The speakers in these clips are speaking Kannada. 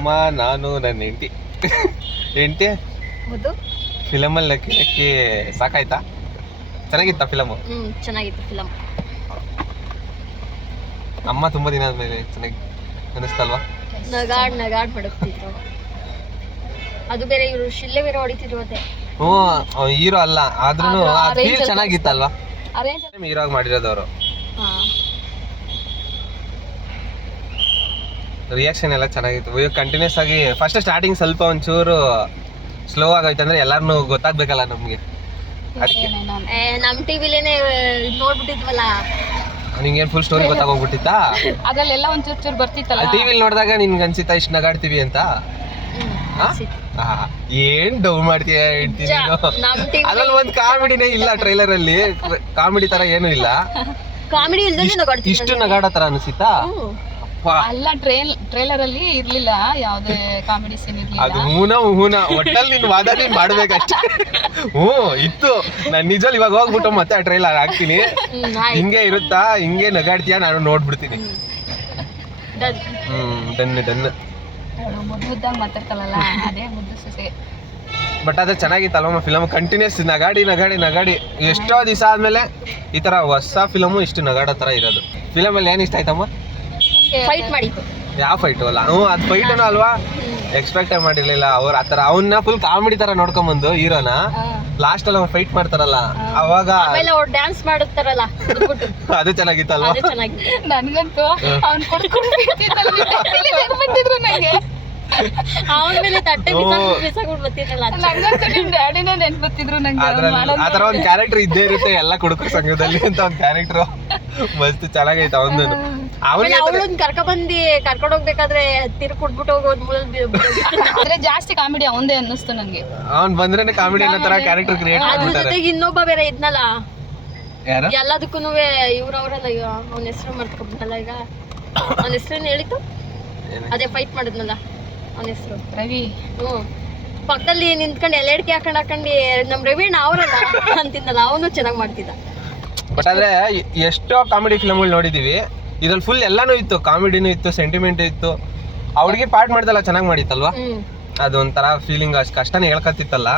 ಅಮ್ಮ ನಾನು ನನ್ನ ಹೆಂಡತಿ ಫಿಲಮಲ್ಲಿ ನಕ್ಕಿ ನಕ್ಕಿ ಸಾಕಾಯ್ತಾ? ಚೆನ್ನಾಗಿತ್ತಾ ಫಿಲಮು? ಚೆನ್ನಾಗಿತ್ತು ಫಿಲಮ್. ಅಮ್ಮ ತುಂಬಾ ದಿನ ಆದ್ಮೇಲೆ ಚೆನ್ನಾಗಿ ಅನಿಸ್ತಲ್ವಾ? ನಗಾಡ್ ಬಡುತ್ತಿದ್ರು. ಅದು ಬೇರೆ ಇವರು ಶಿಲ್ಲೆ ಬೇರೆ ಹೊಡಿತಿದ್ರು. ಅದೇ ಹೀರೋ ಅಲ್ಲ ಆದ್ರೂ ಫೀಲ್ ಚೆನ್ನಾಗಿತ್ತಲ್ವಾ? ಹೀರೋ ಆಗಿ ಮಾಡಿರೋದವರು. ರಿಯಾಕ್ಷನ್ ಎಲ್ಲ ಚೆನ್ನಾಗಿತ್ತು. ಕಂಟಿನ್ಯೂಸ್ ಆಗಿ ಫಸ್ಟ್ ಸ್ಟಾರ್ಟಿಂಗ್ ಸ್ವಲ್ಪ ಒಂಚೂರು ಸ್ಲೋ ಆಗೋಯ್ತು ಅಂದ್ರೆ ಎಲ್ಲಾರ್ನು ಗೊತ್ತಾಗ್ಬೇಕಲ್ಲ ನಮ್ಗೆ. ಅದಕ್ಕೆ ನಮ್ ಟಿವಿಲೇನೆ ನೋಡ್ಬಿಟ್ಟಿದ್ವಲ್ಲ, ನಿಂಗೆ ಫುಲ್ ಸ್ಟೋರಿ ಗೊತ್ತಾಗೋಗ್ಬಿಟ್ಟಿತ್ತಾ? ಅದ್ರಲ್ಲೆಲ್ಲ ಒಂಚೂರು ಬರ್ತಿತ್ತಲ್ಲ. ಟಿವಿಲಿ ನೋಡಿದಾಗ ನಿನ್ಗೆ ಅನ್ಸಿತ್ತಾ ಇಷ್ಟು ನಗಾಡ್ತೀವಿ ಅಂತ? ಏನ್ ಡೌ ಮಾಡ್ತೀಯ ಹೇಳ್ತೀನಿ. ಅದ್ರಲ್ಲಿ ಒಂದ್ ಕಾಮಿಡಿನೇ ಇಲ್ಲ, ಟ್ರೈಲರ್ ಅಲ್ಲಿ ಕಾಮಿಡಿ ತರ ಏನು ಇಲ್ಲ. ಕಾಮಿಡಿ ಇಷ್ಟು ನಗಾಡೋ ತರ ಅನ್ಸಿತ್ತಾ? ಅಲ್ಲ, ಟ್ರೇಲರ್ ಅಲ್ಲಿ ಇರ್ಲಿಲ್ಲ ಯಾವ್ದೇ ಕಾಮಿಡಿ ಸೀನ್ ಇರ್ಲಿಲ್ಲ. ಅದು ಹೂನ ಒಟ್ಟಲ್ಲಿ ನಿನ್ ವಾದ ನೀನ್ ಮಾಡ್ಬೇಕಷ್ಟೇ. ಇತ್ತು. ನಾನ್ ನಿಜವಲ್ಲಿ ಇವಾಗ ಹೋಗ್ಬಿಟ್ಟು ಮತ್ತೆ ಆ ಟ್ರೈಲರ್ ಹಾಕ್ತೀನಿ, ಹಿಂಗೆ ಇರುತ್ತಾ, ಹಿಂಗೆ ನಗಾಡ್ತೀಯ, ನಾನು ನೋಡ್ಬಿಡ್ತೀನಿ. ಡನ್. ಮುದ್ದಾಗಿ ಮಾತಾಡ್ತಲ್ಲ, ಅದೇ ಮುದ್ದು ಸೊಸೆ. ಬಟ್ ಅದೇ ಚೆನ್ನಾಗಿತ್ತಲ್ವಮ್ಮ ಫಿಲಮ್? ಕಂಟಿನ್ಯೂಸ್ ನಗಾಡಿ ಎಷ್ಟೋ ದಿವಸ ಆದ್ಮೇಲೆ ಈ ತರ ಹೊಸ ಫಿಲಮು ಇಷ್ಟು ನಗಾಡೋ ತರ ಇರೋದು. ಫಿಲಮ್ ಅಲ್ಲಿ ಏನ್ ಇಷ್ಟ ಆಯ್ತಮ್ಮ? ಫೈಟ್ ಮಾಡಿತ್ತು. ಯಾವ ಫೈಟು ಅಲ್ಲ, ಅದು ಫೈಟನು ಅಲ್ವಾ? ಎಕ್ಸ್ಪೆಕ್ಟೇ ಮಾಡಿರ್ಲಿಲ್ಲ ಅವ್ರು ಆತರ. ಅವನ್ನ ಫುಲ್ ಕಾಮಿಡಿ ತರ ನೋಡ್ಕೊಂಬಂದು ಹೀರೋನ ಲಾಸ್ಟ್ ಅಲ್ಲಿ ಅವ್ರು ಫೈಟ್ ಮಾಡ್ತಾರಲ್ಲ, ಅವಾಗ ಅವ್ರು ಡ್ಯಾನ್ಸ್ ಮಾಡುತ್ತಾರಲ್ಲ, ಅದು ಚೆನ್ನಾಗಿತ್ತಲ್ವಾ? ನನ್ಗಂತೂ ಅವ್ನ್ ಬಂದಿದ್ರು ನಂಗೆ. ಅವನ ಮೇಲೆ ತಟ್ಟೆ ಬಿಸಾಕ್ಬಿಟ್ಟು ಬರ್ತಿದ್ರಲ್ಲ, ನಿಮ್ ಡ್ಯಾಡಿನೇ ನೆನ್ಪತ್ತಿದ್ರು ನಂಗೆ. ಆತರ ಒಂದ್ ಕ್ಯಾರೆಕ್ಟರ್ ಇದ್ದೇ ಇರುತ್ತೆ ಎಲ್ಲ ಕುಡುಕರ ಸಂಘದಲ್ಲಿ ಅಂತ ಒಂದ್ ಕ್ಯಾರೆಕ್ಟರ್ ಮಸ್ತ್ ಚೆನ್ನಾಗೈತೆ ಅವನು. ಅವಳನ್ನ ಕರ್ಕೊಂಡ್ ಹೋಗ್ಬೇಕಾದ್ರೆ ತಿರ್ ಕುಟ್ಬಿಟ್ಟು ಹೋಗೋದ್ ಆದ್ರೆ ಜಾಸ್ತಿ ಕಾಮಿಡಿ ಅವಂದೇ ಅನ್ನಿಸ್ತು ನಂಗೆ. ಅವ್ನ್ ಬಂದ್ರೆ ಕಾಮಿಡಿ ಅನ್ನೋ ತರ ಕ್ಯಾರೆಕ್ಟರ್ ಕ್ರಿಯೇಟ್ ಮಾಡ್ಬಿಡ್ತಾರೆ. ಇನ್ನೊಬ್ಬ ಬೇರೆ ಇದ್ನಲ್ಲ, ಯಾರು ಎಲ್ಲದಕ್ಕೂ ಇವ್ರವ್ರಲ್ಲ, ಅವನ ಹೆಸರು ಮಾಡ್ಕೊಬಿಟ್ಟಲ್ಲ. ಈಗ ಅವನ ಹೆಸರೇನು ಹೇಳಿತ್ತು? ಅದೇ ಫೈಟ್ ಮಾಡಿದ್ನಲ್ಲ, ಅವನ ಹೆಸರು ರವಿ. ಪಕ್ಕದಲ್ಲಿ ನಿಂತ್ಕೊಂಡು ಎಲೆಡ್ಕೆ ಹಾಕೊಂಡು ನಮ್ ರವಿಣ್ಣ ಅವರಲ್ಲ ಅಂತಿದ್ದಲ್ಲ, ಅವನು ಚೆನ್ನಾಗಿ ಮಾಡ್ತಿದ್ದ. ಬಟ್ ಆದ್ರೆ ಎಷ್ಟೋ ಕಾಮಿಡಿ ಫಿಲಮ್ಗಳು ನೋಡಿದೀವಿ, ಇದ್ರಲ್ಲಿ ಫುಲ್ ಎಲ್ಲಾನು ಇತ್ತು. ಕಾಮಿಡಿನೂ ಇತ್ತು, ಸೆಂಟಿಮೆಂಟ್ ಇತ್ತು. ಅವ್ರಿಗೆ ಪಾರ್ಟ್ ಮಾಡ್ದಲ್ಲ ಚೆನ್ನಾಗಿ ಮಾಡಿತ್ತಲ್ವಾ? ಅದೊಂಥರ ಫೀಲಿಂಗ್, ಅಷ್ಟು ಕಷ್ಟನೇ ಹೇಳ್ಕತ್ತಿತ್ತಲ್ಲ,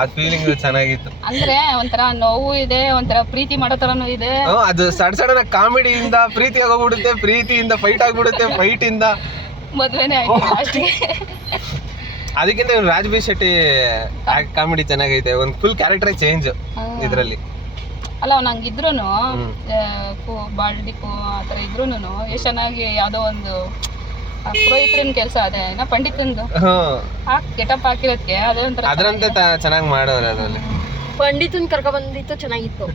ಅದ್ ಫೀಲಿಂಗ್ ಚೆನ್ನಾಗಿತ್ತು. ಅಂದ್ರೆ ಒಂಥರ ನೋವು ಇದೆ, ಒಂಥರ ಪ್ರೀತಿ ಮಾಡೋ ತರನು ಇದೆ. ಅದು ಸಡನ್ ಕಾಮಿಡಿಯಿಂದ ಪ್ರೀತಿ ಆಗೋಗ್ಬಿಡುತ್ತೆ, ಪ್ರೀತಿಯಿಂದ ಫೈಟ್ ಆಗ್ಬಿಡುತ್ತೆ, ಫೈಟ್ ಇಂದ ಮದ್ವೆನೇ ಆಗಿ. ಅದಕ್ಕಿಂತ ರಾಜ್ ಬಿ ಶೆಟ್ಟಿ ಕಾಮಿಡಿ ಚೆನ್ನಾಗೈತೆ. ಒಂದ್ ಫುಲ್ ಕ್ಯಾರೆಕ್ಟರ್ ಚೇಂಜ್ ಇದ್ರಲ್ಲಿ. ಅಲ್ಲ, ಅವ್ನು ಹಂಗಿದ್ರುನು ಬಾಲ್ಡಿಕು ಆತರ ಇದ್ರುನು ಎಷ್ಟು ಚೆನ್ನಾಗಿ ಯಾವ್ದೋ ಒಂದು ಪುರೋಹಿತರಿನ ಕೆಲಸ ಅದೇ ಪಂಡಿತಂದು ಗೆಟಪ್ ಹಾಕಿರೋದಕ್ಕೆ ಅದೇ ಒಂಥರ ಅದರಂತೆ ಚೆನ್ನಾಗಿ ಮಾಡೋರು. ಅದ್ರಲ್ಲಿ ಪಂಡಿತನ್ ಕರ್ಕ ಬಂದಿತ್ತು, ಚೆನ್ನಾಗಿತ್ತು.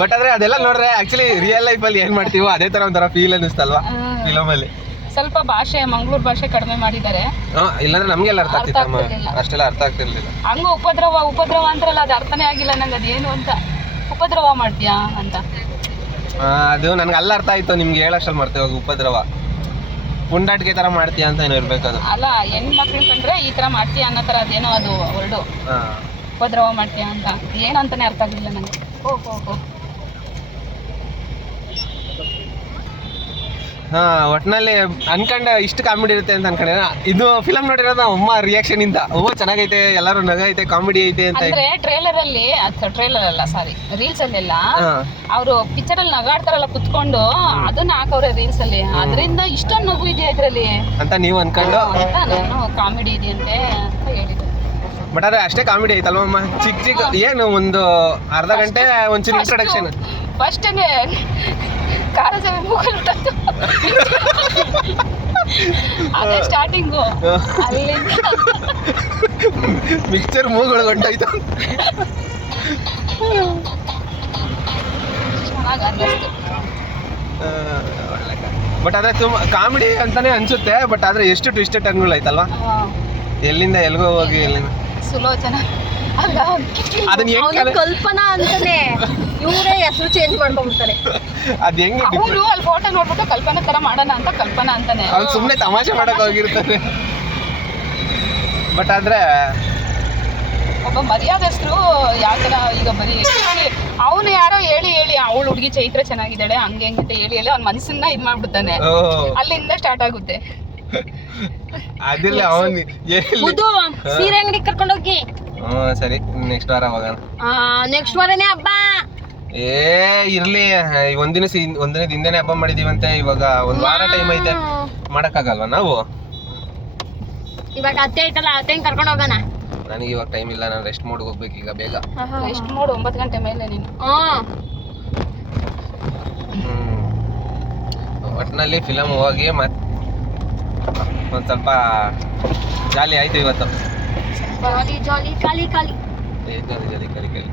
ಬಟ್ ಆದ್ರೆ ಅದೆಲ್ಲ ನೋಡ್ರೆ ಆಕ್ಚುಲಿ ರಿಯಲ್ ಲೈಫ್ ಅಲ್ಲಿ ಏನ್ ಮಾಡ್ತೀವೋ ಅದೇ ತರ ಒಂಥರ ಫೀಲ್ ಅನ್ನಿಸ್ತಲ್ವಾ ಫಿಲಮ್ ಅಲ್ಲಿ? ಸ್ವಲ್ಪ ಭಾಷೆ, ಮಂಗಳೂರು ಭಾಷೆ ಕಡಿಮೆ ಮಾಡಿದ್ದಾರೆ. ಇಲ್ಲಾಂದ್ರೆ ನಮ್ಗೆಲ್ಲ ಅರ್ಥ ಆಗ್ತಿತ್ತಮ್ಮ, ಅಷ್ಟೆಲ್ಲ ಅರ್ಥ ಆಗ್ತಿರ್ಲಿಲ್ಲ. ಹಂಗ ಉಪದ್ರವ ಅಂತಾರಲ್ಲ, ಅದು ಅರ್ಥನೇ ಆಗಿಲ್ಲ ನಂಗೆ. ಅದೇನು ಅಂತ ಉಪದ್ರವ ಮಾಡ್ತೀಯಾ ಅಂತ ಅದು ನನ್ಗೆ ಅಲ್ಲ ಅರ್ಥ ಆಯ್ತು. ನಿಮ್ಗೆ ಹೇಳಷ್ಟಲ್ಲಿ ಮಾಡ್ತೇವೆ ಉಪದ್ರವ, ಪುಂಡಾಟಿಕೆ ತರ ಮಾಡ್ತೀಯಾ ಅಂತ ಏನೋ ಇರ್ಬೇಕದು. ಅಲ್ಲ, ಹೆಣ್ಮಕ್ಳು ಕಂಡ್ರೆ ಈ ತರ ಮಾಡ್ತೀಯಾ ಅನ್ನೋ ತರ ಅದೇನೋ ಅದು ಹೊರಡು. ಉಪದ್ರವ ಮಾಡ್ತೀಯಾ ಅಂತ ಏನಂತಾನೆ ಅರ್ಥ ಆಗಿಲ್ಲ ನಂಗೆ. ಒಟ್ನಲ್ಲಿ ಅನ್ಕೊಂಡೆ ಇಷ್ಟು ಕಾಮಿಡಿ ಇರುತ್ತೆ ಅಂತ ಅನ್ಕೊಂಡೆ. ಇದು ಫಿಲಮ್ ನೋಡಿರೋದು ಅಮ್ಮ ರಿಯಾಕ್ಷನ್ ಇಂದ ಚೆನ್ನಾಗೈತೆ, ಎಲ್ಲರೂ ನಗೈತೆ, ಕಾಮಿಡಿ ಐತೆ ಅಂತ. ಅಂದ್ರೆ ಟ್ರೇಲರ್ ಅಲ್ಲಿ, ಟ್ರೇಲರ್ ಅಲ್ಲ ಸಾರಿ, ರೀಲ್ಸ್ ಅಲ್ಲೆಲ್ಲ ಅವರು ಪಿಕ್ಚರ್ ಅಲ್ಲಿ ನಗಾಡ್ತಾರಲ್ಲ ಕುತ್ಕೊಂಡು, ಅದನ್ನ ಹಾಕವ್ರೆ ರೀಲ್ಸ್ ಅಲ್ಲಿ. ಅದರಿಂದ ಇಷ್ಟೊಂದು ನಗು ಇದೆ ಇದ್ರಲ್ಲಿ ಅಂತ ನೀವು ಅನ್ಕೊಂಡು ನಾನು ಕಾಮಿಡಿ ಇದೆ ಅಂತೆ ಅಂತ ಹೇಳಿದ್ರು. ಬಟ್ ಆದ್ರೆ ಅಷ್ಟೇ ಕಾಮಿಡಿ ಐತಲ್ವಮ್ಮ? ಚಿಕ್ಕ ಏನು ಒಂದು ಅರ್ಧ ಗಂಟೆ ಒಂಚೂರು ಇಂಟ್ರೊಡಕ್ಷನ್. ಫಸ್ಟ್ ಕಾರಸವೆ ಮೂಗಲ್ ಅದೇ ಸ್ಟಾರ್ಟಿಂಗು, ಅಲ್ಲಿಂದ ಮಿಕ್ಚರ್ ಮೂಗಳು ಹೊಂಟೋಯ್ತು. ಚೆನ್ನಾಗಿ ಅನ್ನಿಸ್ತು. ಬಟ್ ಆದ್ರೆ ತುಂಬಾ ಕಾಮಿಡಿ ಅಂತಾನೆ ಅನ್ಸುತ್ತೆ. ಬಟ್ ಆದ್ರೆ ಎಷ್ಟು ಟ್ವಿಸ್ಟ್ ಟರ್ನ್ಗಳು ಐತಲ್ವಾ? ಎಲ್ಲಿಂದ ಎಲ್ಗೋ ಹೋಗಿ, ಎಲ್ಲಿಂದ ಸುಲೋಚನಾ ಅಲ್ಲ, ಅದನ್ನ ಕಲ್ಪನಾ ಅಂತಾನೆ ಇವರೇ ಹೆಸರು ಚೇಂಜ್ ಮಾಡ್ಕೊಂಡ್ಬಿಡ್ತಾರೆ. ಅದ್ ಹೆಂಗೆ ಅವರು ಅಲ್ಲಿ ಫೋಟೋ ನೋಡ್ಬಿಟ್ಟು ಕಲ್ಪನಾ ತರ ಮಾಡೋಣ ಅಂತ ಕಲ್ಪನಾ ಅಂತಾನೆ ಅವ್ನು ಸುಮ್ಮನೆ ತಮಾಷೆ ಮಾಡಕ್ ಹೋಗಿರ್ತಾರೆ. ಬಟ್ ಆದ್ರೆ ಒಬ್ಬ ಮರ್ಯಾದೆಸ್ರು ಯಾವ ತರ ಈಗ ಬರೀ ಅವನು ಯಾರೋ ಹೇಳಿ ಅವಳು ಹುಡುಗಿ ಚೈತ್ರ ಚೆನ್ನಾಗಿದ್ದಾಳೆ ಹಂಗೆ ಹೆಂಗೆ ಅಂತ ಹೇಳಿ ಅವ್ನ ಮನ್ಸನ್ನ ಇದ್ ಮಾಡ್ಬಿಡ್ತಾನೆ. ಅಲ್ಲಿಂದ ಸ್ಟಾರ್ಟ್ ಆಗುತ್ತೆ. ಅದಿಲ್ಲ ಅವನ್ ಬುದು ಸೀರೆ ಅಂಗಡಿ ಕರ್ಕೊಂಡೋಗಿ. ಸರಿ ನೆಕ್ಸ್ಟ್ ವಾರ ಹೋಗೋಣ. ನೆಕ್ಸ್ಟ್ ವಾರನೇ ಹಬ್ಬ. ಇರ್ಲಿ ಒಂದಿನ ಹಿಂದೆನೆ ಹಬ್ಬ ಮಾಡಿದೀವಂತೆ. ಇವಾಗ ಒಂದ್ ವಾರ ಟೈಮ್ ಐತೆ, ಮಾಡಕ್ಕಾಗಲ್ವಾ ನಾವು? ಇವಾಗ ಅತ್ತೆ ಐತಲ್ಲ, ಅತ್ತೆ ಕರ್ಕೊಂಡು ಹೋಗೋಣ. ನನಗೆ ಇವಾಗ ಟೈಮ್ ಇಲ್ಲ, ನಾನು ರೆಸ್ಟ್ ಮೋಡ್ ಹೋಗ್ಬೇಕು ಈಗ ಬೇಗ. ರೆಸ್ಟ್ ಮಾಡು 9 ಗಂಟೆ ಮೇಲೆ ನೀನು. ಒಟ್ಟಿನಲ್ಲಿ ಫಿಲಮ್ ಹೋಗಿ ಮತ್ತೆ ಒಂದ್ ಸ್ವಲ್ಪ ಜಾಲಿ ಆಯ್ತು ಇವತ್ತು. ಜಾಲಿ ಜಾಲಿ ಖಾಲಿ ಖಾಲಿ. ಜಾಲಿ ಜಾಲಿ ಖಾಲಿ ಖಾಲಿ.